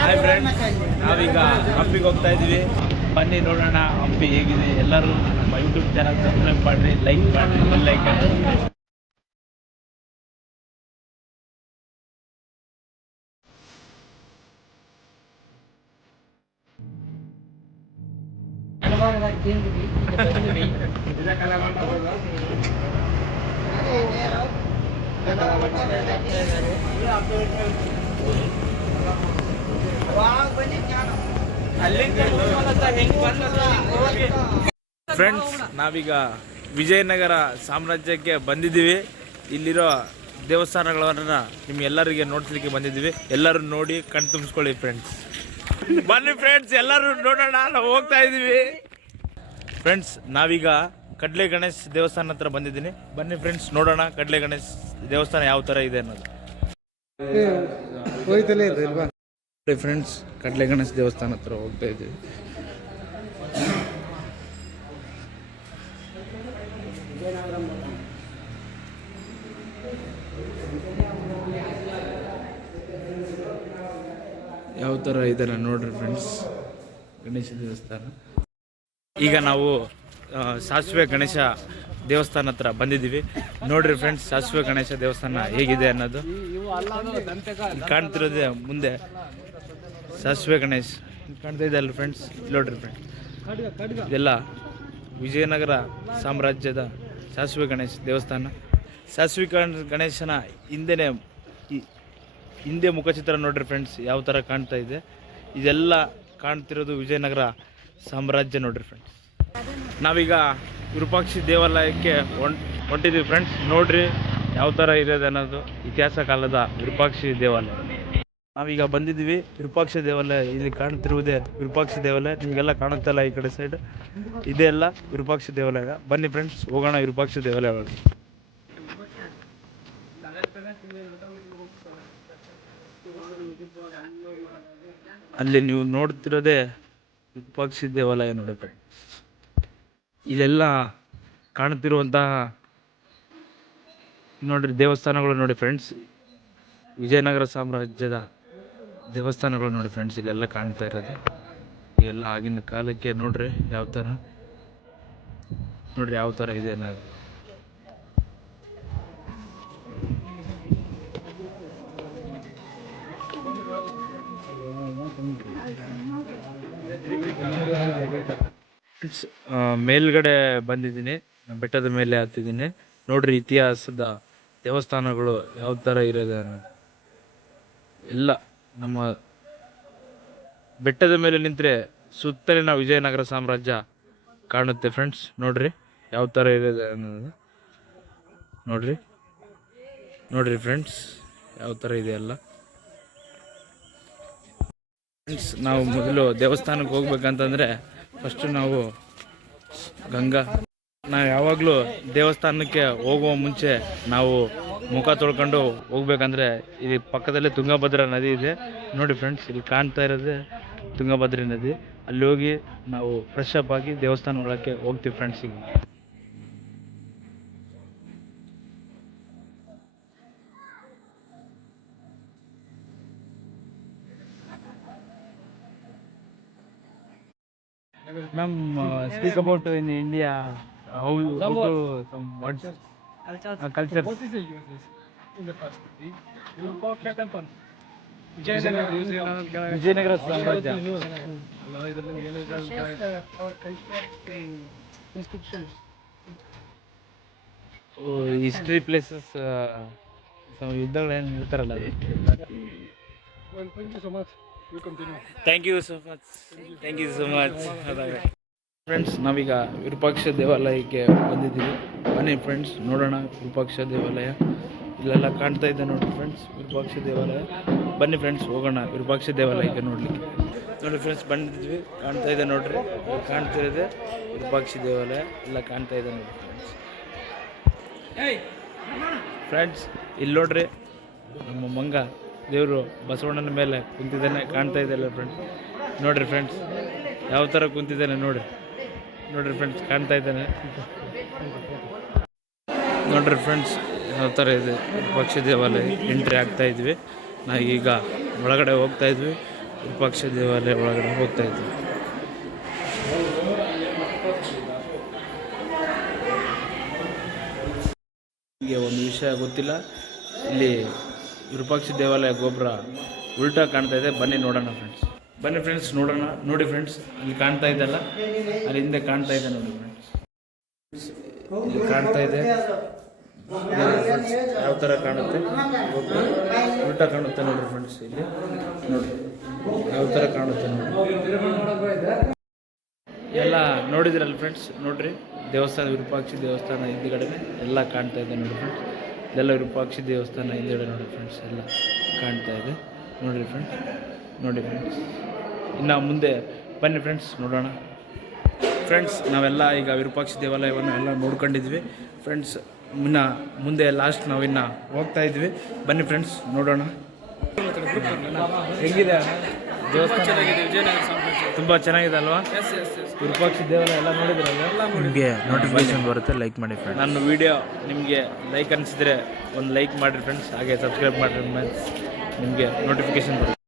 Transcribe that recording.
Hi friends ನಾವೀಗ ಹಂಪಿಗೆ ಹೋಗ್ತಾ ಇದ್ವಿ ಬನ್ನಿ ನೋಡೋಣ ಹಂಪಿ ಹೇಗಿದೆ. ಎಲ್ಲರೂ ನಮ್ಮ ಯೂಟ್ಯೂಬ್ ಚಾನಲ್ ಸಬ್ಸ್ಕ್ರೈಬ್ ಮಾಡಿರಿ ಲೈಕ್ ಮಾಡಿರಿ ಲೈಕ್ ಐಕನ್ ಫ್ರೆಂಡ್ಸ್, ನಾವೀಗ ವಿಜಯನಗರ ಸಾಮ್ರಾಜ್ಯಕ್ಕೆ ಬಂದಿದ್ದೀವಿ. ಇಲ್ಲಿರೋ ದೇವಸ್ಥಾನಗಳನ್ನ ನಿಮ್ಗೆಲ್ಲರಿಗೆ ನೋಡ್ಲಿಕ್ಕೆ ಬಂದಿದ್ದೀವಿ. ಎಲ್ಲರೂ ನೋಡಿ ಕಣ್ ತುಂಬಿಸ್ಕೊಳ್ಳಿ ಫ್ರೆಂಡ್ಸ್. ಬನ್ನಿ ಫ್ರೆಂಡ್ಸ್, ಎಲ್ಲರೂ ನೋಡೋಣ ನಾವು ಹೋಗ್ತಾ ಇದ್ದೀವಿ. ಫ್ರೆಂಡ್ಸ್, ನಾವೀಗ ಕಡ್ಲೆ ಗಣೇಶ್ ದೇವಸ್ಥಾನ ಹತ್ರ ಬಂದಿದ್ದೀನಿ. ಬನ್ನಿ ಫ್ರೆಂಡ್ಸ್, ನೋಡೋಣ ಕಡ್ಲೆ ಗಣೇಶ್ ದೇವಸ್ಥಾನ ಯಾವ ಥರ ಇದೆ ಅನ್ನೋದು. ಫ್ರೆಂಡ್ಸ್ ಕಡಲೆ ಗಣೇಶ ದೇವಸ್ಥಾನ ಹತ್ರ ಹೋಗ್ತಾ ಇದ್ದೀವಿ. ಯಾವ ಥರ ಇದೆಲ್ಲ ನೋಡ್ರಿ ಫ್ರೆಂಡ್ಸ್ ಗಣೇಶ ದೇವಸ್ಥಾನ. ಈಗ ನಾವು ಸಾಸಿವೆ ಗಣೇಶ ದೇವಸ್ಥಾನ ಹತ್ರ ಬಂದಿದ್ದೀವಿ. ನೋಡ್ರಿ ಫ್ರೆಂಡ್ಸ್ ಸಾಸಿವೆ ಗಣೇಶ ದೇವಸ್ಥಾನ ಹೇಗಿದೆ ಅನ್ನೋದು. ಕಾಣ್ತಿರೋದೇ ಮುಂದೆ. ಸಾಸಿವೆ ಗಣೇಶ್. ಕಾಣ್ತಾ ಇದೆ ಅಲ್ಲ ಫ್ರೆಂಡ್ಸ್ ನೋಡ್ರಿ ಫ್ರೆಂಡ್ಸ್ ಇದೆಲ್ಲ ವಿಜಯನಗರ ಸಾಮ್ರಾಜ್ಯದ ಸಾಸಿವೆ ಗಣೇಶ್ ದೇವಸ್ಥಾನ. ಸಾಸಿವೆ ಗಣ- ಗಣೇಶನ ಹಿಂದೆನೇ ಈ- ಹಿಂದೆ ಮುಖಚಿತ್ರ ನೋಡ್ರಿ ಫ್ರೆಂಡ್ಸ್ ಯಾವ ಥರ ಕಾಣ್ತಾ ಇದೆ. ಇದೆಲ್ಲ ಕಾಣ್ತಿರೋದು ವಿಜಯನಗರ ಸಾಮ್ರಾಜ್ಯ ನೋಡ್ರಿ ಫ್ರೆಂಡ್ಸ್ ನಾವೀಗ ವಿರೂಪಾಕ್ಷಿ ದೇವಾಲಯಕ್ಕೆ ಹೊಂಟ್ ಹೊಂಟಿದ್ದೀವಿ ಫ್ರೆಂಡ್ಸ್ ನೋಡ್ರಿ ಯಾವ ಥರ ಇರೋದು ಅನ್ನೋದು ಇತಿಹಾಸ ಕಾಲದ ವಿರೂಪಾಕ್ಷಿ ದೇವಾಲಯ. ನಾವೀಗ ಬಂದಿದ್ದೀವಿ. ವಿರೂಪಾಕ್ಷ ದೇವಾಲಯ ಇಲ್ಲಿ ಕಾಣುತ್ತಿರುವುದೇ ವಿರೂಪಾಕ್ಷ ದೇವಾಲಯ. ನಿಮಗೆಲ್ಲ ಕಾಣುತ್ತಲ್ಲ ಈ ಕಡೆ ಸೈಡ್ ಇದೆಲ್ಲ ವಿರೂಪಾಕ್ಷ ದೇವಾಲಯ. ಬನ್ನಿ ಫ್ರೆಂಡ್ಸ್ ಹೋಗೋಣ ವಿರೂಪಾಕ್ಷ ದೇವಾಲಯ ಅಲ್ಲಿ ನೀವು ನೋಡ್ತಿರೋದೇ ವಿರೂಪಾಕ್ಷ ದೇವಾಲಯ ನೋಡಿ ಫ್ರೆಂಡ್ಸ್ ಇಲ್ಲೆಲ್ಲ ಕಾಣುತ್ತಿರುವಂತಹ ನೋಡ್ರಿ ದೇವಸ್ಥಾನಗಳು ನೋಡಿ ಫ್ರೆಂಡ್ಸ್ ವಿಜಯನಗರ ಸಾಮ್ರಾಜ್ಯದ ದೇವಸ್ಥಾನಗಳು ನೋಡಿ ಫ್ರೆಂಡ್ಸ್ ಇಲ್ಲೆಲ್ಲ ಕಾಣ್ತಾ ಇರೋದು. ಇವೆಲ್ಲ ಆಗಿನ ಕಾಲಕ್ಕೆ ನೋಡ್ರಿ ಯಾವ ಥರ ನೋಡ್ರಿ ಯಾವ ಥರ ಇದೆ ಅನ್ನೋದು. ಮೇಲ್ಗಡೆ ಬಂದಿದ್ದೀನಿ. ಬೆಟ್ಟದ ಮೇಲೆ ಹತ್ತಿದ್ದೀನಿ. ನೋಡ್ರಿ ಇತಿಹಾಸದ ದೇವಸ್ಥಾನಗಳು ಯಾವ ಥರ ಇರೋದು. ಎಲ್ಲ ನಮ್ಮ ಬೆಟ್ಟದ ಮೇಲೆ ನಿಂತರೆ ಸುತ್ತಲಿನ ವಿಜಯನಗರ ಸಾಮ್ರಾಜ್ಯ ಕಾಣುತ್ತೆ ಫ್ರೆಂಡ್ಸ್ ನೋಡ್ರಿ ಯಾವ ಥರ ಇದೆ ಅನ್ನೋದು. ನೋಡ್ರಿ. ನೋಡ್ರಿ ಫ್ರೆಂಡ್ಸ್ ಯಾವ ಥರ ಇದೆ ಅಲ್ಲ ಫ್ರೆಂಡ್ಸ್ ನಾವು ಮೊದಲು ದೇವಸ್ಥಾನಕ್ಕೆ ಹೋಗ್ಬೇಕಂತಂದರೆ ಫಸ್ಟು ನಾವು ಗಂಗಾ ನಾವು ಯಾವಾಗಲೂ ದೇವಸ್ಥಾನಕ್ಕೆ ಹೋಗುವ ಮುಂಚೆ ನಾವು ಮುಖ ತೊಳ್ಕೊಂಡು ಹೋಗ್ಬೇಕಂದ್ರೆ ಇಲ್ಲಿ ಪಕ್ಕದಲ್ಲೇ ತುಂಗಭದ್ರಾ ನದಿ ಇದೆ. ನೋಡಿ ಫ್ರೆಂಡ್ಸ್ ಇಲ್ಲಿ ಕಾಣ್ತಾ ಇರೋದೇ ತುಂಗಭದ್ರಾ ನದಿ. ಅಲ್ಲಿ ಹೋಗಿ ನಾವು ಫ್ರೆಶ್ ಅಪ್ ಆಗಿ ದೇವಸ್ಥಾನ ಒಳಕ್ಕೆ ಹೋಗ್ತೀವಿ ಫ್ರೆಂಡ್ಸ್ ಈಗ speak about in India how you how to some words cultures. uh, culture. What is the uses in the first city? You at temple. Vijayanagara Vijayanagara ಸಾಮ್ರಾಜ್ಯ. ಹಿಸ್ಟ್ರಿ ಪ್ಲೇಸಸ್ ಯುದ್ಧಗಳು ಏನು ಹೇಳ್ತಾರಲ್ಲ. Thank you so much thank you so much friends ನಾವೀಗ ವಿರೂಪಾಕ್ಷ ದೇವಾಲಯಕ್ಕೆ ಬಂದಿದ್ದೀವಿ. ಬನ್ನಿ friends ನೋಡೋಣ ವಿರೂಪಾಕ್ಷ ದೇವಾಲಯ. ಇಲ್ಲೆಲ್ಲ ಕಾಣ್ತಾ ಇದೆ ನೋಡಿ ಫ್ರೆಂಡ್ಸ್ ವಿರೂಪಾಕ್ಷ ದೇವಾಲಯ. ಬನ್ನಿ ಫ್ರೆಂಡ್ಸ್ ಹೋಗೋಣ ವಿರೂಪಾಕ್ಷ ದೇವಾಲಯಕ್ಕೆ ನೋಡಲಿಕ್ಕೆ. ನೋಡಿ ಫ್ರೆಂಡ್ಸ್ ಬಂದಿದ್ವಿ. ಕಾಣ್ತಾ ಇದೆ ನೋಡ್ರಿ. ಕಾಣ್ತಾ ಇದೆ. ವಿರೂಪಾಕ್ಷ ದೇವಾಲಯ ಎಲ್ಲ ಕಾಣ್ತಾ ಇದೆ ನೋಡಿ ಫ್ರೆಂಡ್ಸ್ ಫ್ರೆಂಡ್ಸ್ ಇಲ್ಲಿ ನೋಡ್ರಿ ನಮ್ಮ ಮಂಗ ದೇವರು ಬಸವಣ್ಣನ ಮೇಲೆ ಕುಂತಿದ್ದಾನೆ, ಕಾಣ್ತಾ ಇದೆಯಲ್ಲ ಫ್ರೆಂಡ್ಸ್ ನೋಡ್ರಿ ಫ್ರೆಂಡ್ಸ್ ಯಾವ ಥರ ಕುಂತಿದ್ದಾನೆ ನೋಡ್ರಿ. ನೋಡ್ರಿ ಫ್ರೆಂಡ್ಸ್ ಕಾಣ್ತಾ ಇದ್ದಾನೆ. ನೋಡ್ರಿ ಫ್ರೆಂಡ್ಸ್ ಯಾವ ಥರ ಇದೆ. ಪಕ್ಷಿ ದೇವಾಲಯ ಎಂಟ್ರಿ ಆಗ್ತಾ ಇದ್ವಿ. ನಾವು ಈಗ ಒಳಗಡೆ ಹೋಗ್ತಾ ಇದ್ವಿ. ವಿರೂಪಾಕ್ಷ ದೇವಾಲಯ ಒಳಗಡೆ ಹೋಗ್ತಾ ಇದ್ವಿ. ಈಗ ಒಂದು ವಿಷಯ ಗೊತ್ತಿಲ್ಲ. ಇಲ್ಲಿ ವಿರೂಪಾಕ್ಷ ದೇವಾಲಯ ಗೋಪುರ ಉಲ್ಟಾ ಕಾಣ್ತಾ ಇದೆ. ಬನ್ನಿ ನೋಡೋಣ ಫ್ರೆಂಡ್ಸ್ ಬನ್ನಿ ಫ್ರೆಂಡ್ಸ್ ನೋಡೋಣ. ನೋಡಿ ಫ್ರೆಂಡ್ಸ್ ಅಲ್ಲಿ ಕಾಣ್ತಾ ಇದೆಲ್ಲ ಅಲ್ಲಿ ಹಿಂದೆ ಕಾಣ್ತಾ ಇದೆ ನೋಡಿ ಫ್ರೆಂಡ್ಸ್ ಇಲ್ಲಿ ಕಾಣ್ತಾ ಇದೆ. ಯಾವ ಥರ ಕಾಣುತ್ತೆ? ಉಲ್ಟಾ ಕಾಣುತ್ತೆ ನೋಡಿ ಫ್ರೆಂಡ್ಸ್ ಇಲ್ಲಿ. ನೋಡಿ. ಯಾವ ಥರ ಕಾಣುತ್ತೆ ನೋಡಿ. ಎಲ್ಲ ನೋಡಿದ್ರಲ್ಲ ಫ್ರೆಂಡ್ಸ್ ನೋಡ್ರಿ. ದೇವಸ್ಥಾನ, ವಿರೂಪಾಕ್ಷಿ ದೇವಸ್ಥಾನ ಹಿಂದ್ಗಡೆನೆ ಎಲ್ಲ ಕಾಣ್ತಾ ಇದೆ ನೋಡಿ ಫ್ರೆಂಡ್ಸ್ ಇದೆಲ್ಲ ವಿರೂಪಾಕ್ಷಿ ದೇವಸ್ಥಾನ ಹಿಂದ್ಗಡೆ ನೋಡಿ ಫ್ರೆಂಡ್ಸ್ ಎಲ್ಲ ಕಾಣ್ತಾ ಇದೆ. ನೋಡಿರಿ ಫ್ರೆಂಡ್ಸ್ ನೋಡಿ ಫ್ರೆಂಡ್ಸ್ ಇನ್ನು ಮುಂದೆ ಬನ್ನಿ ಫ್ರೆಂಡ್ಸ್ ನೋಡೋಣ. ಫ್ರೆಂಡ್ಸ್ ನಾವೆಲ್ಲ ಈಗ ವಿರೂಪಾಕ್ಷಿ ದೇವಾಲಯವನ್ನು ಎಲ್ಲ ನೋಡ್ಕೊಂಡಿದ್ವಿ. ಫ್ರೆಂಡ್ಸ್ ಇನ್ನು ಮುಂದೆ ಲಾಸ್ಟ್ ನಾವು ಇನ್ನು ಹೋಗ್ತಾ ಇದ್ವಿ. ಬನ್ನಿ ಫ್ರೆಂಡ್ಸ್ ನೋಡೋಣ. ಹೆಂಗಿದೆ? ದೇವಸ್ಥಾನ? ತುಂಬ ಚೆನ್ನಾಗಿದೆ ಅಲ್ವಾ? ವಿರೂಪಾಕ್ಷ ದೇವಾಲಯ ಎಲ್ಲ ನೋಡಿದ್ರಲ್ಲ ನಿಮಗೆ ನೋಟಿಫಿಕೇಶನ್ ಬರುತ್ತೆ ಲೈಕ್ ಮಾಡಿ ಫ್ರೆಂಡ್ಸ್ ನನ್ನ ವಿಡಿಯೋ ನಿಮಗೆ ಲೈಕ್ ಅನಿಸಿದ್ರೆ ಒಂದು ಲೈಕ್ ಮಾಡಿರಿ ಫ್ರೆಂಡ್ಸ್ ಹಾಗೆ ಸಬ್ಸ್ಕ್ರೈಬ್ ಮಾಡಿರಿ ನಿಮಗೆ ನೋಟಿಫಿಕೇಶನ್ ಬರುತ್ತೆ.